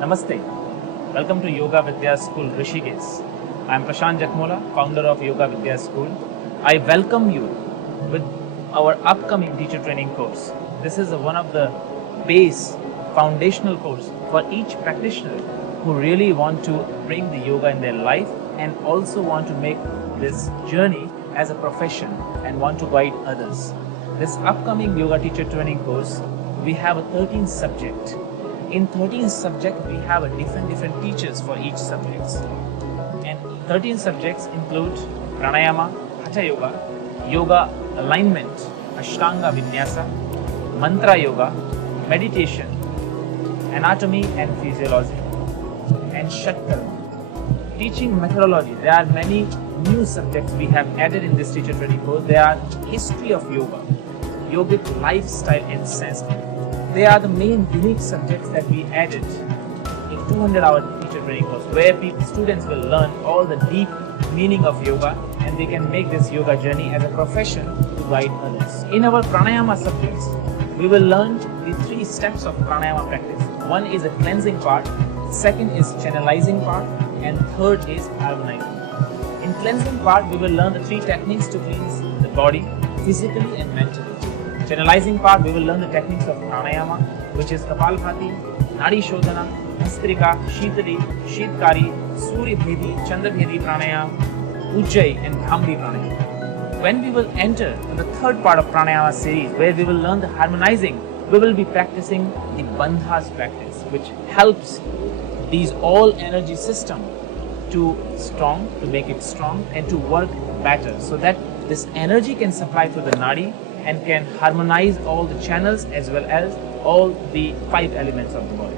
Namaste. Welcome to Yoga Vidya School Rishikesh. I am Prashant Jakmola, founder of Yoga Vidya School. I welcome you with our upcoming teacher training course. This is one of the base foundational course for each practitioner who really want to bring the yoga in their life and also want to make this journey as a profession and want to guide others. This upcoming yoga teacher training course, we have a 13 subject. In 13 subject, we have a different teachers for each subjects. And 13 subjects include pranayama, hatha yoga, yoga alignment, ashtanga vinyasa, mantra yoga, meditation, anatomy and physiology, and shatkarma. Teaching methodology. There are many new subjects we have added in this teacher training course. There are history of yoga, yogic lifestyle and sense. They are the main unique subjects that we added in 200-hour teacher training course, where students will learn all the deep meaning of yoga and they can make this yoga journey as a profession to guide others. In our pranayama subjects, we will learn the 3 steps of pranayama practice. One is a cleansing part, second is channelizing part, and third is harmonizing. In cleansing part, we will learn the 3 techniques to cleanse the body physically and mentally. Channelizing part, we will learn the techniques of pranayama, which is Kapalbhati, Nadi Shodhana, Bhastrika, Shitali, Shitkari, Surya Bhedi, Chandra Bhedi Pranayama, Ujjayi and Bhramari Pranayama. When we will enter the 3rd part of pranayama series, where we will learn the harmonizing, we will be practicing the bandhas practice, which helps these all energy system to make it strong and to work better, so that this energy can supply through the nadi and can harmonize all the channels as well as all the 5 elements of the body.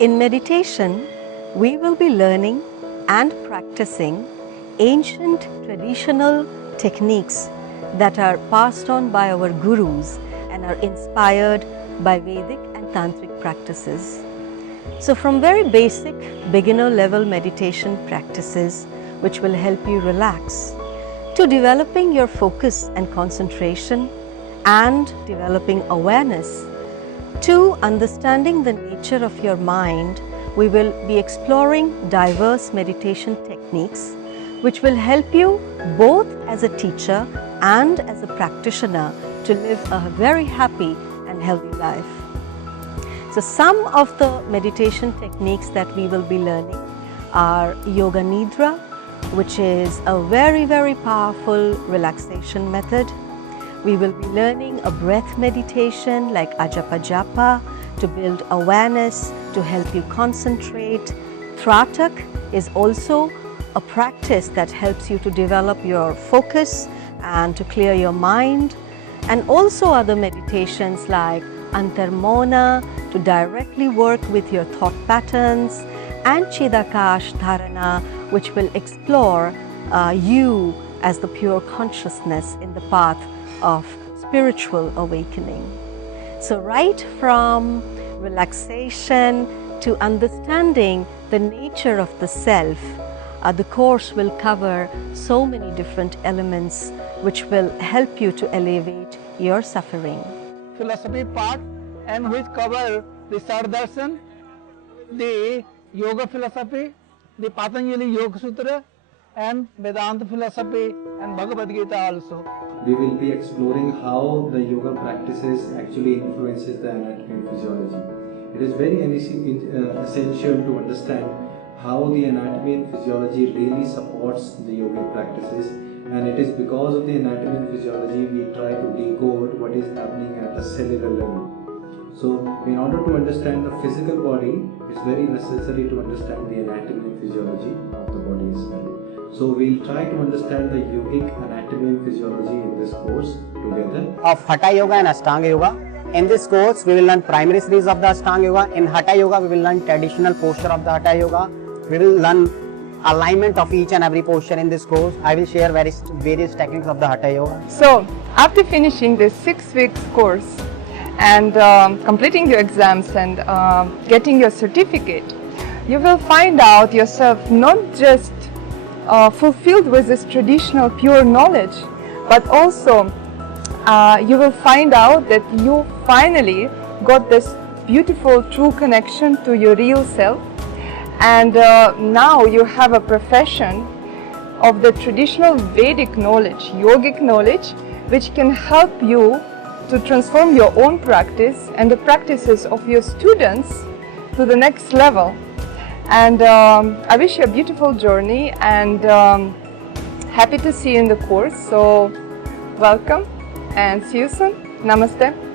In meditation, we will be learning and practicing ancient traditional techniques that are passed on by our gurus and are inspired by Vedic and Tantric practices. So from very basic beginner level meditation practices which will help you relax, to developing your focus and concentration and developing awareness, to understanding the nature of your mind, we will be exploring diverse meditation techniques which will help you both as a teacher and as a practitioner to live a very happy and healthy life. So some of the meditation techniques that we will be learning are Yoga Nidra, which is a very powerful relaxation method. We will be learning a breath meditation like Ajapa Japa to build awareness, to help you concentrate. Tratak is also a practice that helps you to develop your focus and to clear your mind. And also other meditations like Antarmona to directly work with your thought patterns, and Chidakash Dharana, which will explore you as the pure consciousness in the path of spiritual awakening. So right from relaxation to understanding the nature of the self, the course will cover so many different elements which will help you to elevate your suffering. Philosophy part, and which cover the Sardarshan, the Yoga philosophy, the Patanjali Yoga Sutra, and Vedanta philosophy and Bhagavad Gita also. We will be exploring how the yoga practices actually influences the anatomy and physiology. It is very essential to understand how the anatomy and physiology really supports the yogic practices, and it is because of the anatomy and physiology we try to decode what is happening at the cellular level. So in order to understand the physical body, it's very necessary to understand the anatomy and physiology of the body as well. So we'll try to understand the yogic anatomy and physiology in this course together. Of Hatha Yoga and Ashtanga Yoga. In this course, we will learn primary series of the Ashtanga Yoga. In Hatha Yoga, we will learn traditional posture of the Hatha Yoga. We will learn alignment of each and every posture in this course. I will share various techniques of the Hatha Yoga. So, after finishing this 6 weeks course and completing your exams and getting your certificate, you will find out yourself not just fulfilled with this traditional pure knowledge, but also you will find out that you finally got this beautiful true connection to your real self, and now you have a profession of the traditional Vedic knowledge, yogic knowledge, which can help you to transform your own practice and the practices of your students to the next level. And I wish you a beautiful journey, and happy to see you in the course. So welcome and see you soon. Namaste.